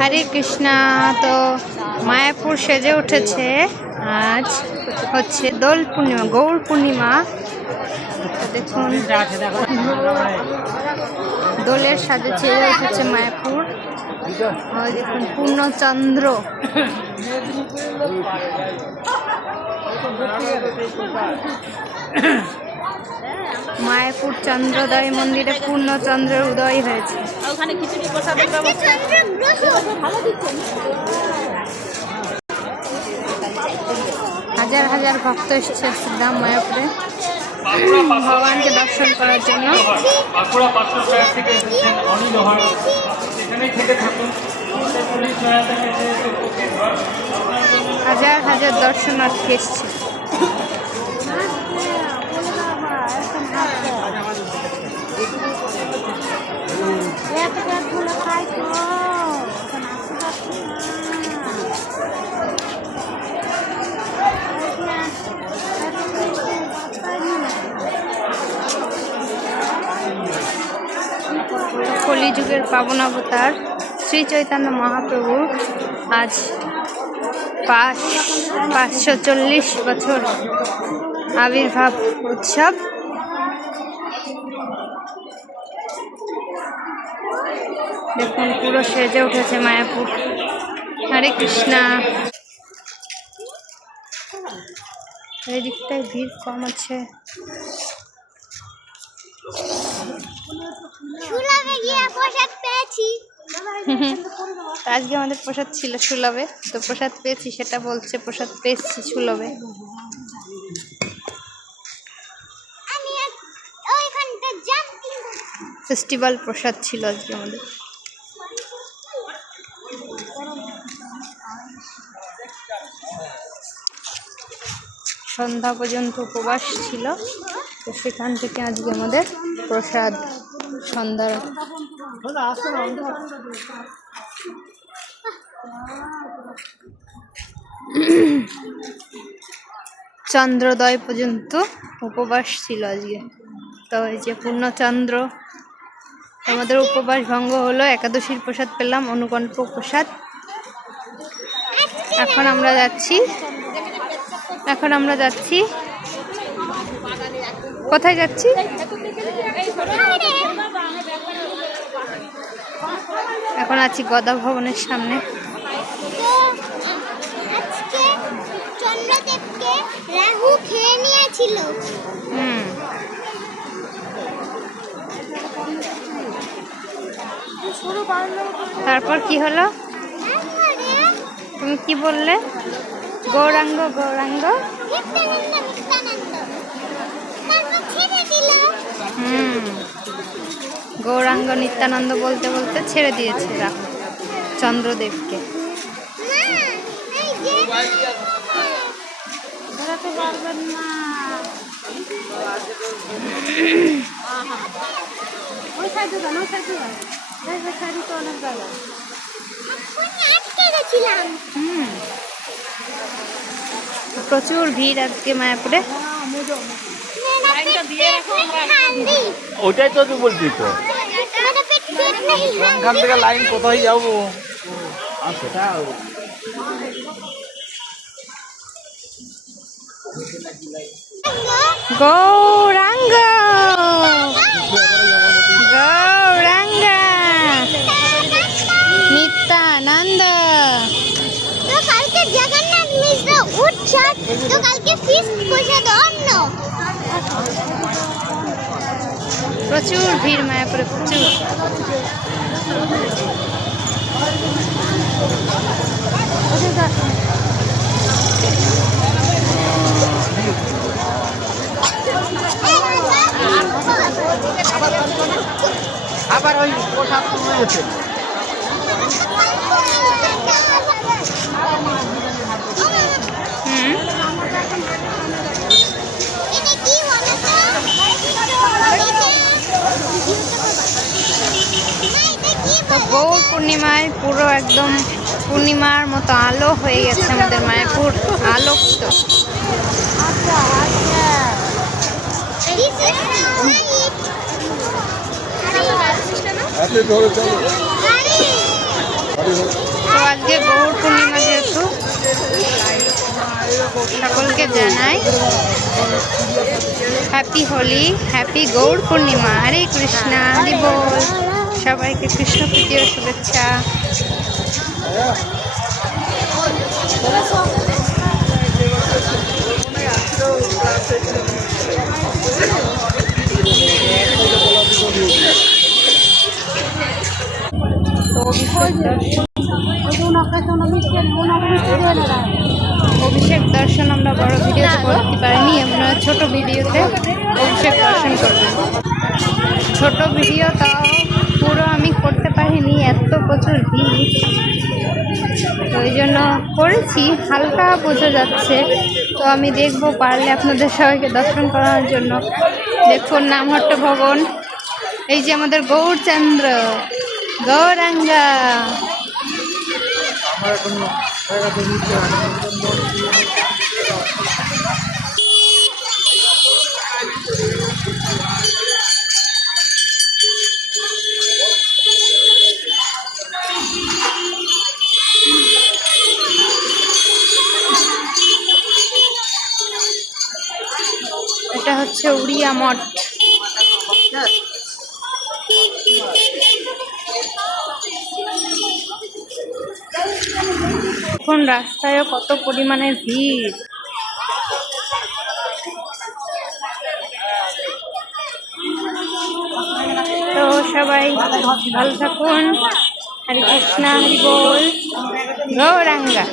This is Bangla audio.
হরে কৃষ্ণা। তো মায়াপুর সেজে উঠেছে, আজ হচ্ছে দোল পূর্ণিমা, গৌর পূর্ণিমা। দেখুন দোলের সাজে সেজে উঠেছে মায়াপুর। দেখুন পূর্ণচন্দ্র, মায়াপুর চন্দ্রোদয় মন্দিরে পূর্ণচন্দ্রের উদয় হয়েছে। হাজার হাজার ভক্ত এসেছে শ্রীরাম মায়াপুরে ভগবানকে দর্শন করার জন্য। হাজার হাজার দর্শনার্থী এসছে। কলিযুগের পাবন অবতার শ্রী চৈতন্য মহাপ্রভুর আজ 540 বছর আবির্ভাব উৎসব। দেখুন পুরো সেজে উঠেছে মায়াপুর। হরে কৃষ্ণা। এই দিকটায় ভিড় কম আছে। আজকে আমাদের প্রসাদ ছিল সুলভে, তো প্রসাদ পেয়েছি, সেটা বলছে প্রসাদ পেয়েছি সুলভে। ফেস্টিভ্যাল প্রসাদ ছিল আজকে আমাদের। সন্ধ্যা পর্যন্ত উপবাস ছিল, তো সেখান থেকে আজকে আমাদের প্রসাদ সন্ধ্যার। চন্দ্রোদয় পর্যন্ত উপবাস ছিল আজকে। তো এই যে পূর্ণচন্দ্র, আমাদের উপবাস ভঙ্গ হলো, একাদশীর প্রসাদ পেলাম, অনুকল্প প্রসাদ। এখন আমরা যাচ্ছি কোথায় যাচ্ছি? এখন আছি গদা ভবনের সামনে। তারপর কি হলো? তুমি কি বললে? গৌরাঙ্গ গৌরাঙ্গ। গৌরাঙ্গ নিত্যানন্দ বলতে বলতে ছেড়ে দিয়েছে চন্দ্রদেবকে। প্রচুর ভিড় আজকে মায়াপুরে। ওইটাই তো তুই বলছিস, তো এখান থেকে লাইন কোথায় যাবো সেটা। গৌরাঙ্গ গৌরাঙ্গ নিত্যানন্দ। তো কালকে জগন্নাথ মিশ্র উৎসব, তো কালকে ফিস্ট প্রসাদ অন্ন। প্রচুর ভিড় মায়াপুরে, প্রচুর। আবার ওই প্রসাদ হয়েছে। তো গৌর পূর্ণিমায় পুরো একদম পূর্ণিমার মতো আলো হয়ে গেছে আমাদের মায়াপুর, আলোকিত। আরে তো আজকে গৌর পূর্ণিমা যেহেতু সকলকে জানাই হ্যাপি হোলি, হ্যাপি গৌর পূর্ণিমা। হরে কৃষ্ণা, হরি বল। সবাইকে কৃষ্ণ প্রীতীয় শুভেচ্ছা। অভিষেক দর্শন আমরা বড় ভিডিওতে করতে পারিনি, আমরা ছোট ভিডিওতে অভিষেক দর্শন করবেন। ছোট ভিডিও তাও পুরো আমি করতে পারিনি, এত প্রচুর ভিড়, তো ওই জন্য করেছি, হালকা বোঝা যাচ্ছে। তো আমি দেখবো পারলে আপনাদের সবাইকে দর্শন করার জন্য। দেখুন নামহট্ট ভবন, এই যে আমাদের গৌরচন্দ্র, গৌরাঙ্গা। এটা হচ্ছে উড়িয়া মঠ। এখন রাস্তায় কত পরিমাণে ভিড়। তো সবাই ভালো থাকুন। হরে কৃষ্ণা, হরি বল, গৌরাঙ্গা।